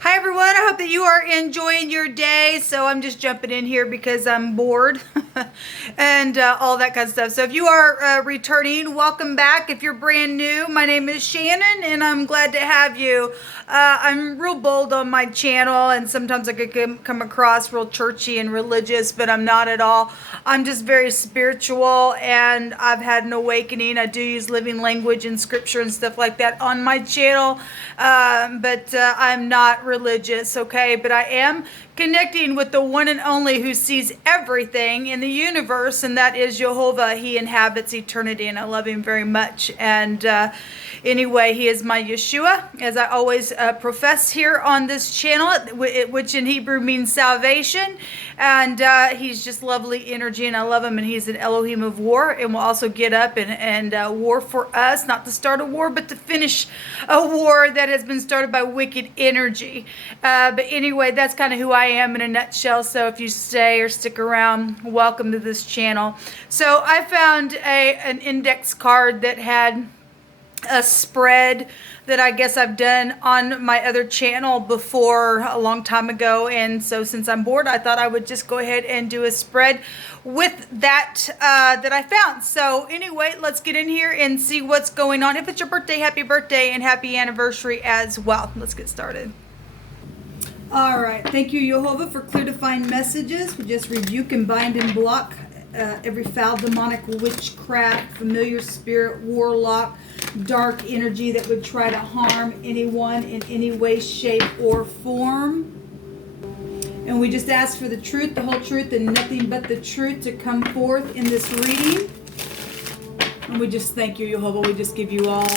Hi everyone, I hope that you are enjoying your day. So I'm just jumping in here because I'm bored and all that kind of stuff. So if you are returning, welcome back. If you're brand new, my name is Shannon and I'm glad to have you. I'm real bold on my channel and sometimes I could come across real churchy and religious, but I'm not at all. I'm just very spiritual and I've had an awakening. I do use living language and scripture and stuff like that on my channel, but I'm not religious, okay? But I am connecting with the one and only who sees everything in the universe, and that is Jehovah. He inhabits eternity, and I love him very much. And anyway, he is my Yeshua, as I always profess here on this channel, which in Hebrew means salvation. And he's just lovely energy, and I love him. And he's an Elohim of war, and will also get up and war for us, not to start a war, but to finish a war that has been started by wicked energy. But anyway, that's kind of who I am in a nutshell. So if you stay or stick around, welcome to this channel. So I found an index card that had a spread that I guess I've done on my other channel before a long time ago, and so since I'm bored, I thought I would just go ahead and do a spread with that that I found. So anyway, let's get in here and see what's going on. If it's your birthday, happy birthday and happy anniversary as well. Let's get started. All right, thank you, Jehovah, for clear defined messages. We just rebuke and bind and block every foul, demonic, witchcraft, familiar spirit, warlock, dark energy that would try to harm anyone in any way, shape, or form. And we just ask for the truth, the whole truth, and nothing but the truth to come forth in this reading. And we just thank you, Jehovah. We just give you all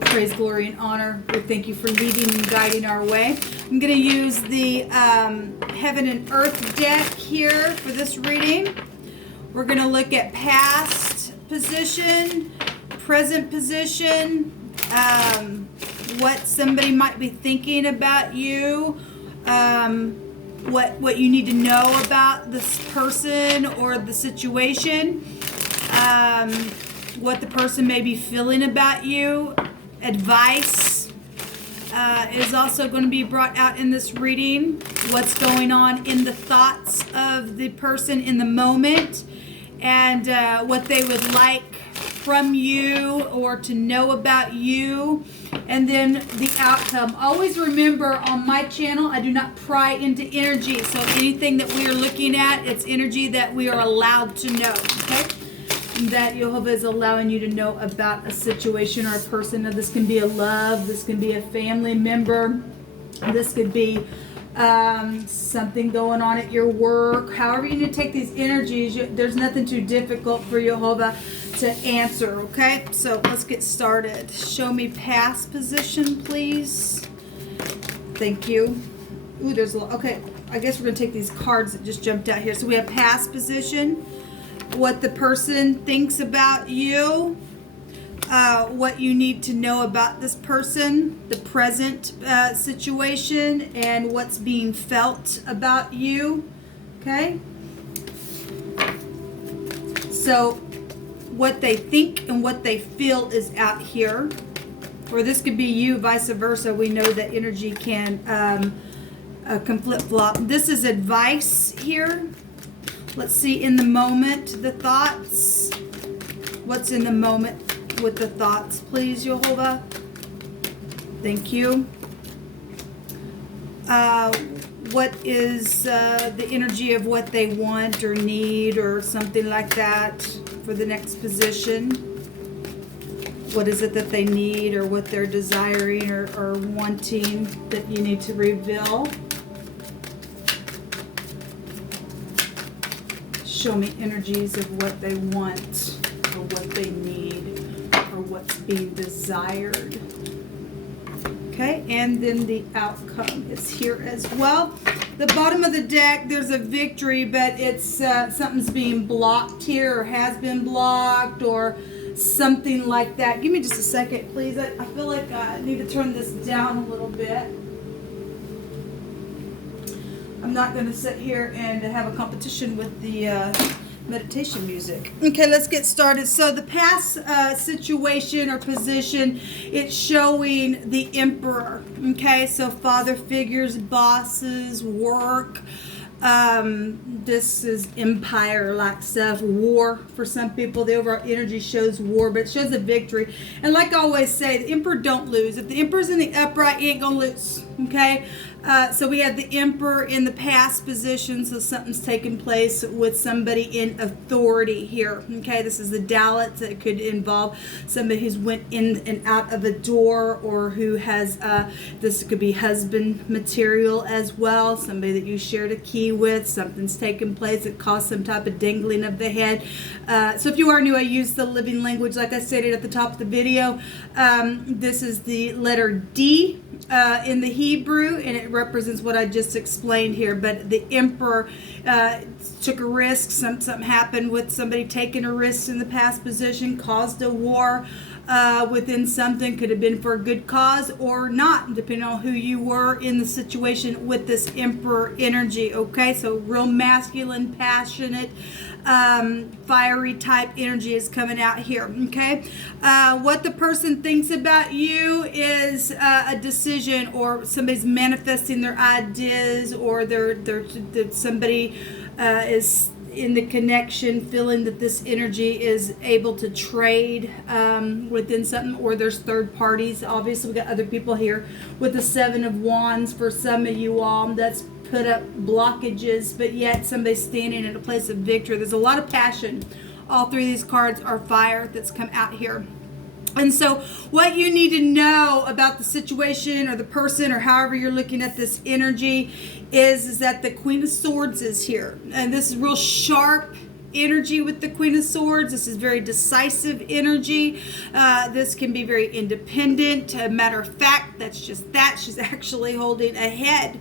praise, glory, and honor. We thank you for leading and guiding our way. I'm going to use the Heaven and Earth deck here for this reading. We're going to look at past position, present position, what somebody might be thinking about you, what you need to know about this person or the situation, what the person may be feeling about you. Advice is also going to be brought out in this reading. What's going on in the thoughts of the person in the moment, and what they would like from you or to know about you, and then the outcome. Always remember, on my channel, I do not pry into energy. So anything that we are looking at, it's energy that we are allowed to know, okay? That Jehovah is allowing you to know about a situation or a person. Now, this can be a love, this can be a family member, this could be something going on at your work. However you need to take these energies, there's nothing too difficult for Jehovah to answer, okay? So let's get started. Show me past position, please. Thank you. Ooh, there's a lot. Okay, I guess we're going to take these cards that just jumped out here. So we have past position, what the person thinks about you, what you need to know about this person, the present situation, and what's being felt about you. Okay? So what they think and what they feel is out here. Or this could be you, vice versa. We know that energy can flip-flop. This is advice here. Let's see, in the moment, the thoughts. What's in the moment with the thoughts, please, Jehovah? Thank you. What is the energy of what they want or need or something like that for the next position? What is it that they need or what they're desiring or wanting that you need to reveal? Show me energies of what they want or what they need or what's being desired. Okay, and then the outcome is here as well. The bottom of the deck, there's a victory, but it's something's being blocked here or has been blocked or something like that. Give me just a second, please. I feel like I need to turn this down a little bit. I'm not going to sit here and have a competition with the meditation music. Okay, let's get started. So the past situation or position, it's showing the Emperor. Okay, so father figures, bosses, work. This is empire-like stuff. War for some people. The overall energy shows war, but it shows a victory. And like I always say, the Emperor don't lose. If the Emperor's in the upright, he ain't gonna lose. Okay? So we have the Emperor in the past position, so something's taking place with somebody in authority here. Okay, this is the Dallet. That could involve somebody who's went in and out of a door, or who has, this could be husband material as well, somebody that you shared a key with. Something's taking place that caused some type of dangling of the head. So if you are new, I use the living language like I stated at the top of the video. This is the letter D in the Hebrew, and it represents what I just explained here. But the Emperor took a risk. Something happened with somebody taking a risk in the past position, caused a war within something. Could have been for a good cause or not, depending on who you were in the situation with this Emperor energy. Okay, so real masculine, passionate, fiery type energy is coming out here. Okay, what the person thinks about you is a decision, or somebody's manifesting their ideas, or somebody is in the connection, feeling that this energy is able to trade within something, or there's third parties. Obviously, we got other people here with the Seven of Wands for some of you all. That's put up blockages, but yet somebody's standing in a place of victory. There's a lot of passion. All three of these cards are fire that's come out here. And so what you need to know about the situation or the person, or however you're looking at this energy, is that the Queen of Swords is here. And this is real sharp energy with the Queen of Swords. This is very decisive energy. This can be very independent. Matter of fact, that's just that. She's actually holding a head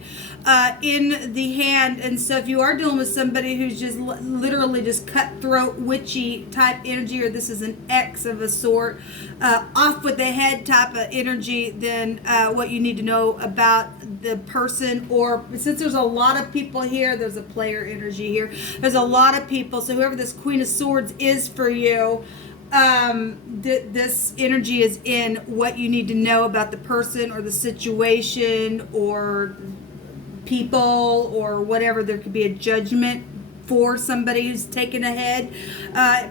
in the hand. And so if you are dealing with somebody who's just literally just cutthroat, witchy type energy, or this is an X of a sort, off with the head type of energy, then what you need to know about the person, or since there's a lot of people here, there's a player energy here. There's a lot of people. So whoever this Queen of Swords is for you, this energy is in what you need to know about the person or the situation or people or whatever. There could be a judgment for somebody who's taken ahead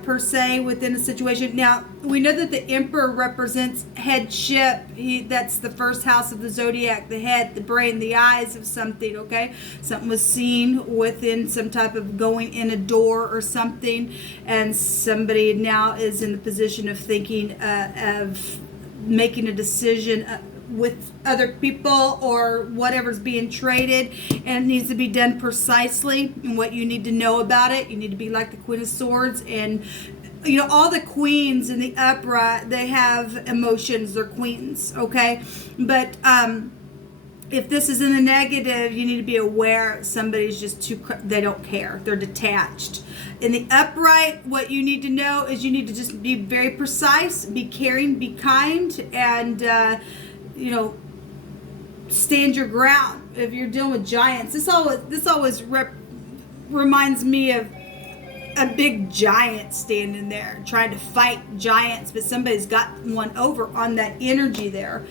per se within a situation. Now, we know that the Emperor represents headship. That's the first house of the Zodiac, the head, the brain, the eyes of something, okay? Something was seen within some type of going in a door or something, and somebody now is in the position of thinking of making a decision with other people or whatever's being traded, and it needs to be done precisely. And what you need to know about it, you need to be like the Queen of Swords. And you know, all the queens in the upright, they have emotions. They're queens, okay? But if this is in the negative, you need to be aware somebody's just they don't care. They're detached. In the upright, what you need to know is you need to just be very precise, be caring, be kind, and you know, stand your ground. If you're dealing with giants, this always reminds me of a big giant standing there trying to fight giants, but somebody's got one over on that energy there.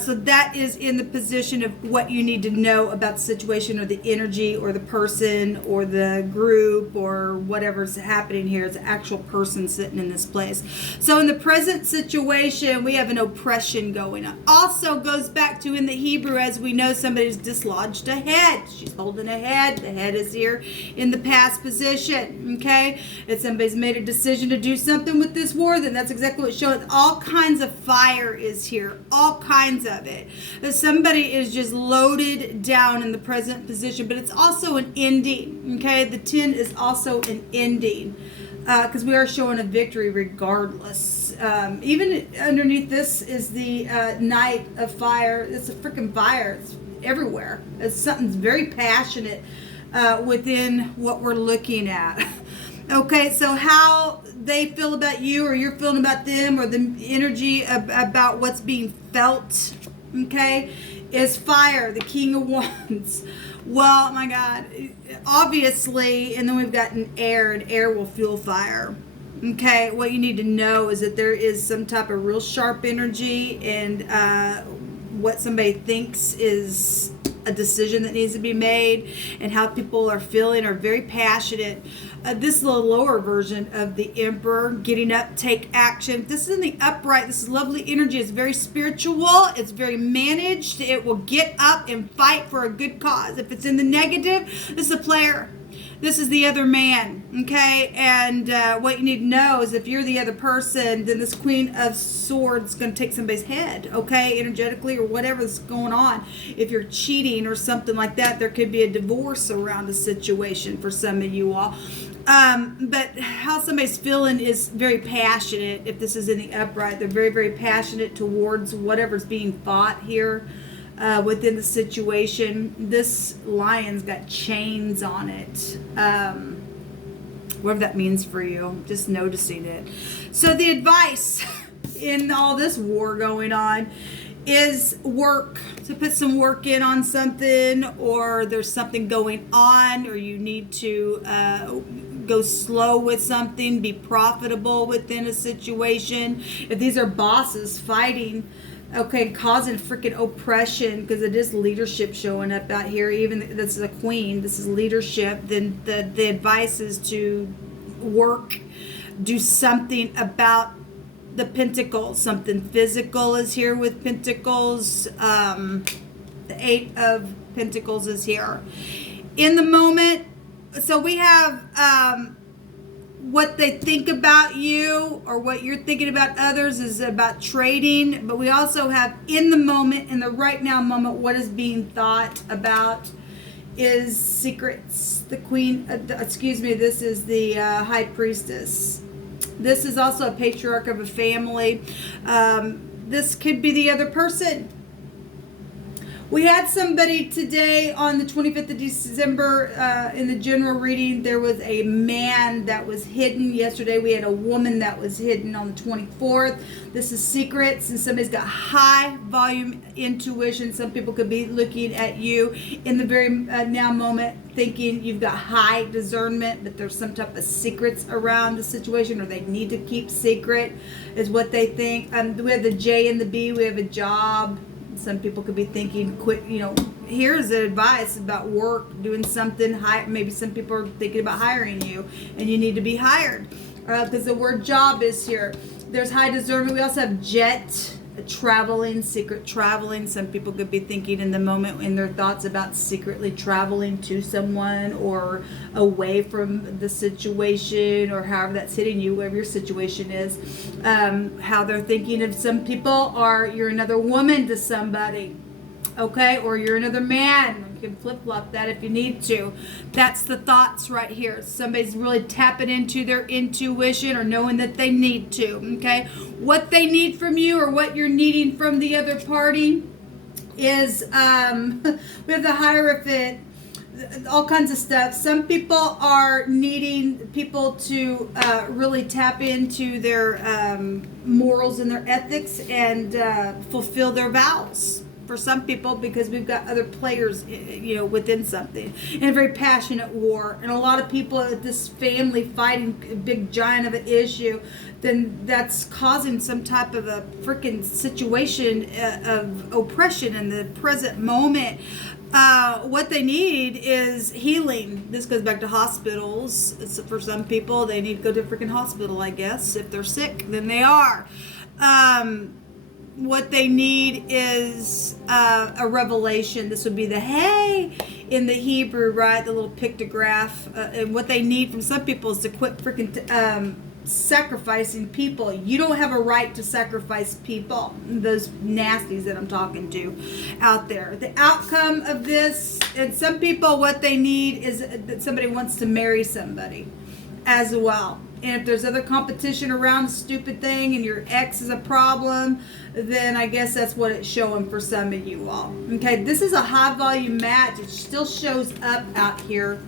So that is in the position of what you need to know about the situation or the energy or the person or the group or whatever's happening here. It's an actual person sitting in this place. So in the present situation, we have an oppression going on. Also goes back to in the Hebrew, as we know, somebody's dislodged a head. She's holding a head. The head is here in the past position. Okay? If somebody's made a decision to do something with this war, then that's exactly what it's showing. All kinds of fire is here. All kinds of it. Somebody is just loaded down in the present position, but it's also an ending. Okay, the 10 is also an ending because we are showing a victory regardless. Even underneath this is the Knight of Fire. It's a freaking fire. It's everywhere. It's something's very passionate within what we're looking at. Okay, so how they feel about you or you're feeling about them, or the energy about what's being felt, okay, is fire, the King of Wands. Well, my God, obviously, and then we've got an air, and air will fuel fire. Okay, what you need to know is that there is some type of real sharp energy, and what somebody thinks is a decision that needs to be made, and how people are feeling are very passionate. This is the lower version of the Emperor, getting up, take action. This is in the upright. This is lovely energy. It's very spiritual. It's very managed. It will get up and fight for a good cause. If it's in the negative, this is a player. This is the other man, okay? And what you need to know is if you're the other person, then this Queen of Swords is going to take somebody's head, okay? Energetically or whatever's going on. If you're cheating or something like that, there could be a divorce around a situation for some of you all. But how somebody's feeling is very passionate. If this is in the upright, they're very, very passionate towards whatever's being fought here. Within the situation. This lion's got chains on it. Whatever that means for you, just noticing it. So the advice in all this war going on is work, to put some work in on something, or there's something going on, or you need to go slow with something, be profitable within a situation. If these are bosses fighting, okay, causing freaking oppression, because it is leadership showing up out here. Even this is a queen, this is leadership. Then the advice is to work, do something about the pentacles. Something physical is here with pentacles. The 8 of Pentacles is here. In the moment, so we have what they think about you, or what you're thinking about others is about trading, but we also have in the moment, in the right now moment, what is being thought about is secrets. The Queen, this is the High Priestess. This is also a patriarch of a family. This could be the other person. We had somebody today on the 25th of December in the general reading. There was a man that was hidden. Yesterday we had a woman that was hidden on the 24th. This is secrets, and somebody's got high volume intuition. Some people could be looking at you in the very now moment thinking you've got high discernment, that there's some type of secrets around the situation, or they need to keep secret is what they think. We have the J and the B. We have a job. Some people could be thinking, quit, here's the advice about work, doing something. Maybe some people are thinking about hiring you, and you need to be hired, because the word job is here. There's high discernment. We also have jet, traveling, secret traveling. Some people could be thinking in the moment in their thoughts about secretly traveling to someone, or away from the situation, or however that's hitting you, whatever your situation is. How they're thinking of some people are, you're another woman to somebody, okay, or you're another man. You can flip-flop that if you need to. That's the thoughts right here. Somebody's really tapping into their intuition, or knowing that they need to, okay? What they need from you, or what you're needing from the other party is, we have the Hierophant, all kinds of stuff. Some people are needing people to really tap into their morals and their ethics, and fulfill their vows. For some people, because we've got other players, within something, in a very passionate war, and a lot of people at this family fighting a big giant of an issue, then that's causing some type of a freaking situation of oppression in the present moment. What they need is healing. This goes back to hospitals. For some people, they need to go to a freaking hospital, I guess. If they're sick, then they are. What they need is a revelation. This would be the hey in the Hebrew, right? The little pictograph. And what they need from some people is to quit freaking sacrificing people. You don't have a right to sacrifice people. Those nasties that I'm talking to out there. The outcome of this, and some people, what they need is that somebody wants to marry somebody as well. And if there's other competition around a stupid thing, and your ex is a problem, then I guess that's what it's showing for some of you all. Okay, this is a high volume match. It still shows up out here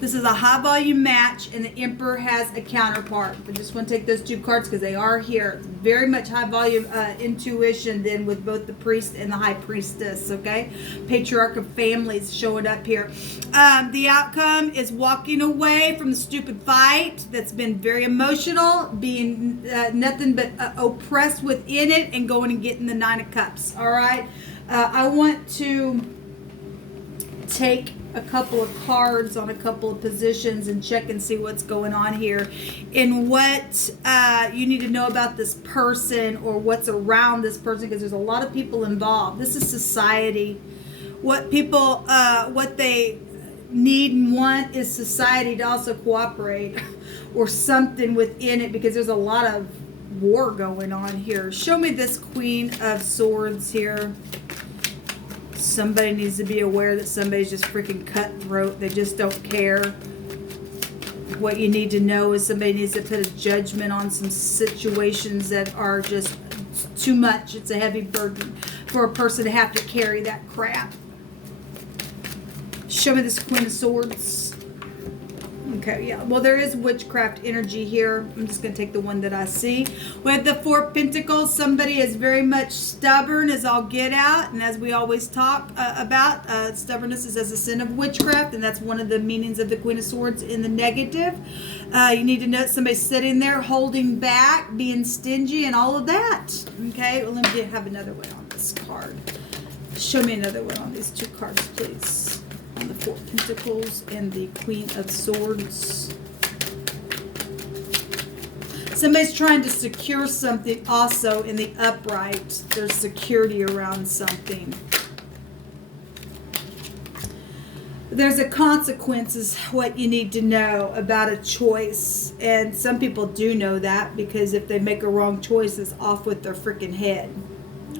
This is a high volume match, and the Emperor has a counterpart. I just want to take those two cards because they are here. It's very much high volume intuition then with both the Priest and the High Priestess, okay? Patriarch of families showing up here. The outcome is walking away from the stupid fight that's been very emotional, being nothing but oppressed within it, and going and getting the Nine of Cups, all right? I want to take a couple of cards on a couple of positions and check and see what's going on here and what you need to know about this person or what's around this person, because there's a lot of people involved. This is society. What people, what they need and want is society to also cooperate or something within it, because there's a lot of war going on here. Show me this Queen of Swords here. Somebody needs to be aware that somebody's just freaking cutthroat. They just don't care. What you need to know is somebody needs to put a judgment on some situations that are just too much. It's a heavy burden for a person to have to carry that crap. Show me this Queen of Swords. Okay, yeah. Well, there is witchcraft energy here. I'm just going to take the one that I see. With the Four of Pentacles, somebody is very much stubborn as all get out. And as we always talk about, stubbornness is as a sin of witchcraft. And that's one of the meanings of the Queen of Swords in the negative. You need to know somebody's sitting there holding back, being stingy, and all of that. Okay, well, let me have another one on this card. Show me another one on these two cards, please. On the Four of Pentacles and the Queen of Swords. Somebody's trying to secure something also in the upright. There's security around something. There's a consequence is what you need to know about a choice. And some people do know that, because if they make a wrong choice, it's off with their freaking head.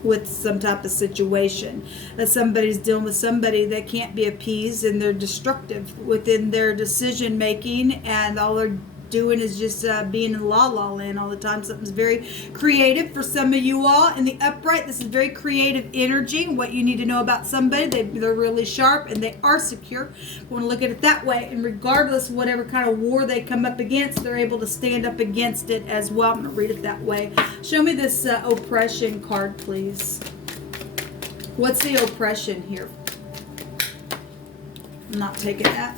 With some type of situation that somebody's dealing with, somebody that can't be appeased, and they're destructive within their decision making, and all they're doing is just being in la la land all the time. Something's very creative for some of you all in the upright. This is very creative energy. What you need to know about somebody, they're really sharp and they are secure. You want to look at it that way, and regardless of whatever kind of war they come up against, they're able to stand up against it as well. I'm going to read it that way. Show me this oppression card, please. What's the oppression here? I'm not taking that.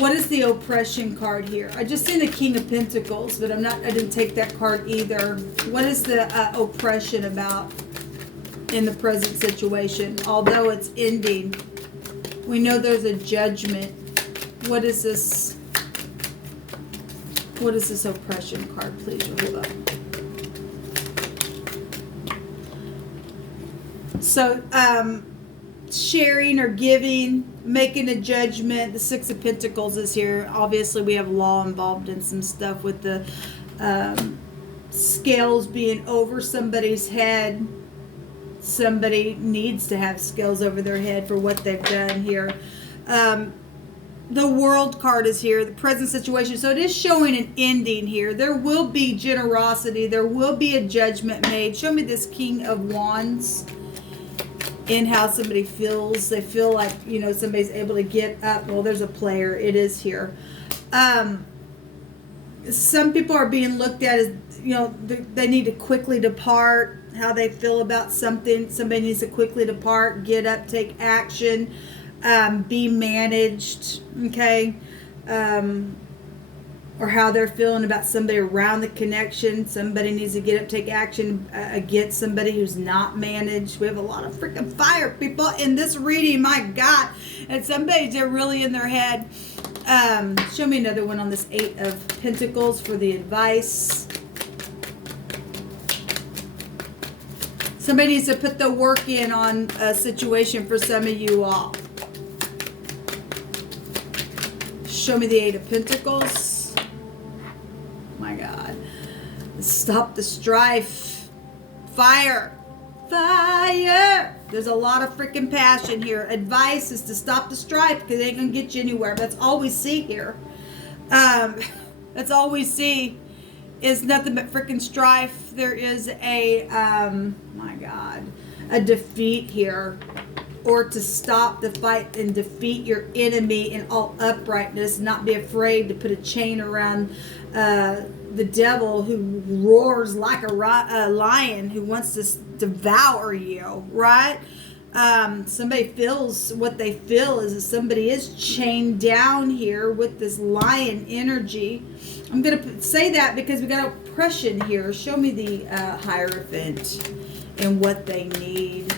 What is the oppression card here? I just seen the King of Pentacles, but I didn't take that card either. What is the oppression about in the present situation? Although it's ending, we know there's a judgment. What is this? What is this oppression card, please? Hold up. So, sharing or giving, making a judgment. The Six of Pentacles is here. Obviously, we have law involved in some stuff with the scales being over somebody's head. Somebody needs to have scales over their head for what they've done here. The World card is here, the present situation. So it is showing an ending here. There will be generosity. There will be a judgment made. Show me this King of Wands. In how somebody feels. They feel like, you know, somebody's able to get up. Well, there's a player. It is here. Some people are being looked at as, you know, they need to quickly depart. How they feel about something. Somebody needs to quickly depart, get up, take action, be managed. Okay. Or how they're feeling about somebody around the connection. Somebody needs to get up, take action against somebody who's not managed. We have a lot of freaking fire, people, in this reading. My God. And somebody's really in their head. Show me another one on this Eight of Pentacles for the advice. Somebody needs to put the work in on a situation for some of you all. Show me the Eight of Pentacles. My God. Stop the strife. Fire. Fire. There's a lot of freaking passion here. Advice is to stop the strife, because it ain't gonna get you anywhere. That's all we see here. That's all we see is nothing but freaking strife. There is a my God, a defeat here, or to stop the fight and defeat your enemy in all uprightness, not be afraid to put a chain around the devil who roars like a lion who wants to devour you, right? Somebody feels what they feel is that somebody is chained down here with this lion energy. I'm going to say that because we got oppression here. Show me the Hierophant and what they need.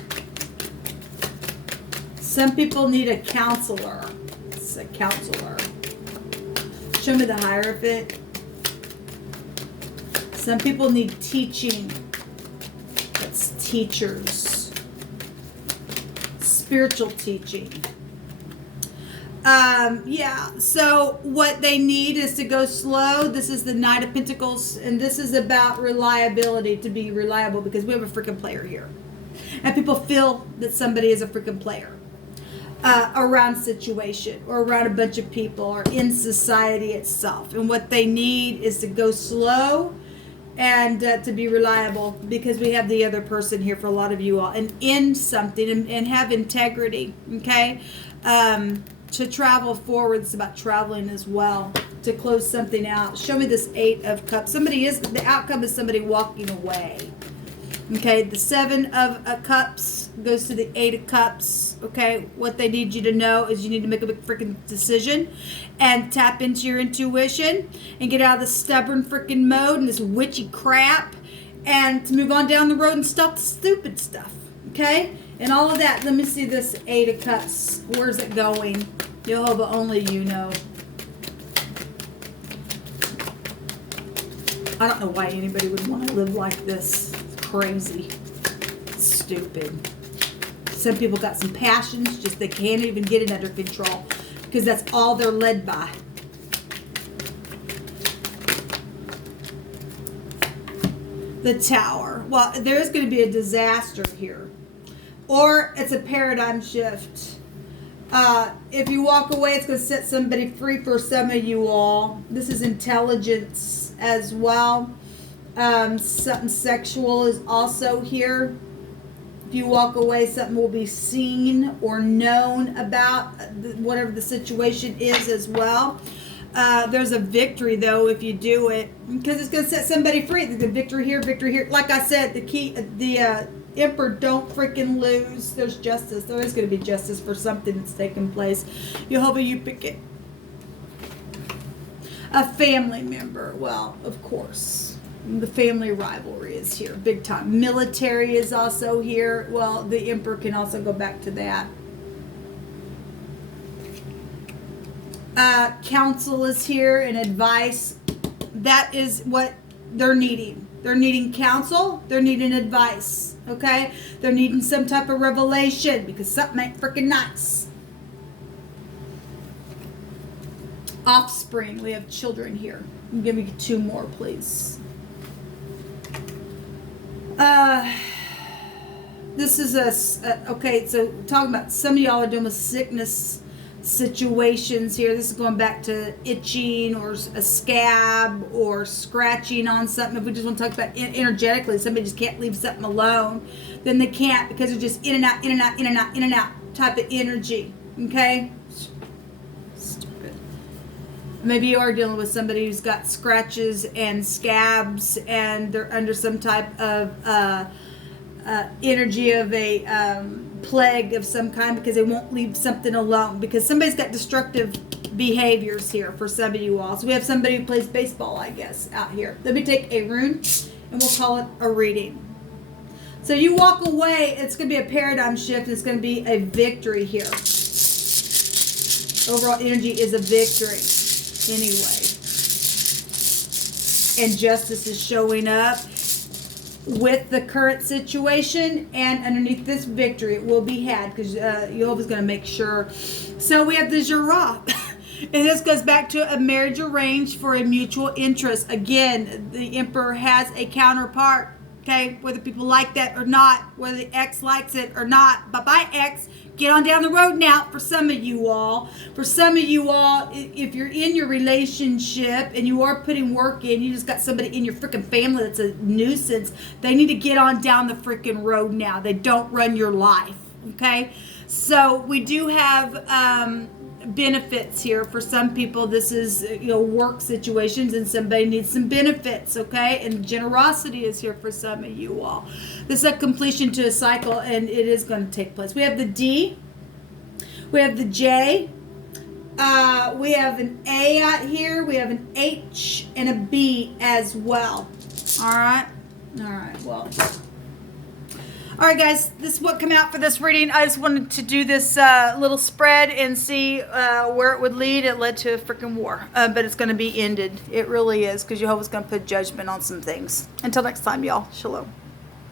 Some people need a counselor. It's a counselor. Show me the Hierophant. Some people need teaching. That's teachers. Spiritual teaching. Yeah, so what they need is to go slow. This is the Knight of Pentacles, and this is about reliability, to be reliable, because we have a freaking player here. And people feel that somebody is a freaking player around situation or around a bunch of people or in society itself. And what they need is to go slow and to be reliable, because we have the other person here for a lot of you all, and in something and have integrity, okay? To travel forward. It's about traveling as well, to close something out. Show me this Eight of Cups. The outcome is somebody walking away. Okay, the Seven of Cups goes to the Eight of Cups. Okay, what they need you to know is you need to make a big freaking decision and tap into your intuition and get out of the stubborn freaking mode and this witchy crap, and to move on down the road and stop the stupid stuff. Okay, and all of that. Let me see this Eight of Cups. Where's it going? Jehovah, only you know. I don't know why anybody would want to live like this. It's crazy. It's stupid. Some people got some passions, just they can't even get it under control because that's all they're led by. The Tower. Well, there is going to be a disaster here. Or it's a paradigm shift. If you walk away, it's going to set somebody free for some of you all. This is intelligence as well. Something sexual is also here. If you walk away, something will be seen or known about, whatever the situation is as well. There's a victory, though, if you do it, because it's going to set somebody free. There's a victory here, victory here. Like I said, the Emperor, don't freaking lose. There's justice. There is going to be justice for something that's taken place. Jehovah, you pick it. A family member. Well, of course. The family rivalry is here, big time. Military is also here. Well, the Emperor can also go back to that. Counsel is here and advice. That is what they're needing. They're needing counsel. They're needing advice. Okay? They're needing some type of revelation because something ain't freaking nice. Offspring. We have children here. Give me two more, please. This is okay, so talking about some of y'all are dealing with sickness situations here. This is going back to itching or a scab or scratching on something. If we just want to talk about energetically, somebody just can't leave something alone, then they can't, because they're just in and out, in and out, in and out, in and out type of energy. Okay? Stupid. Maybe you are dealing with somebody who's got scratches and scabs and they're under some type of energy of a plague of some kind, because they won't leave something alone, because somebody's got destructive behaviors here for some of you all. So we have somebody who plays baseball, I guess, out here. Let me take a rune and we'll call it a reading. So you walk away, it's going to be a paradigm shift. It's going to be a victory here. Overall energy is a victory anyway. And justice is showing up with the current situation, and underneath this victory it will be had, because Jehovah's going to make sure. So we have the giraffe. And this goes back to a marriage arranged for a mutual interest. Again, the Emperor has a counterpart. Okay, whether people like that or not, whether the ex likes it or not. Bye-bye, ex. Get on down the road now for some of you all. For some of you all, if you're in your relationship and you are putting work in, you just got somebody in your freaking family that's a nuisance, they need to get on down the freaking road now. They don't run your life. Okay, so we do have benefits here for some people. This is, you know, work situations, and somebody needs some benefits. Okay, and generosity is here for some of you all. This is a completion to a cycle, and it is going to take place. We have the D, we have the J, we have an A out here, we have an H and a B as well. All right, well, all right, guys, this is what came out for this reading. I just wanted to do this little spread and see where it would lead. It led to a freaking war, but it's going to be ended. It really is, because Jehovah's going to put judgment on some things. Until next time, y'all. Shalom.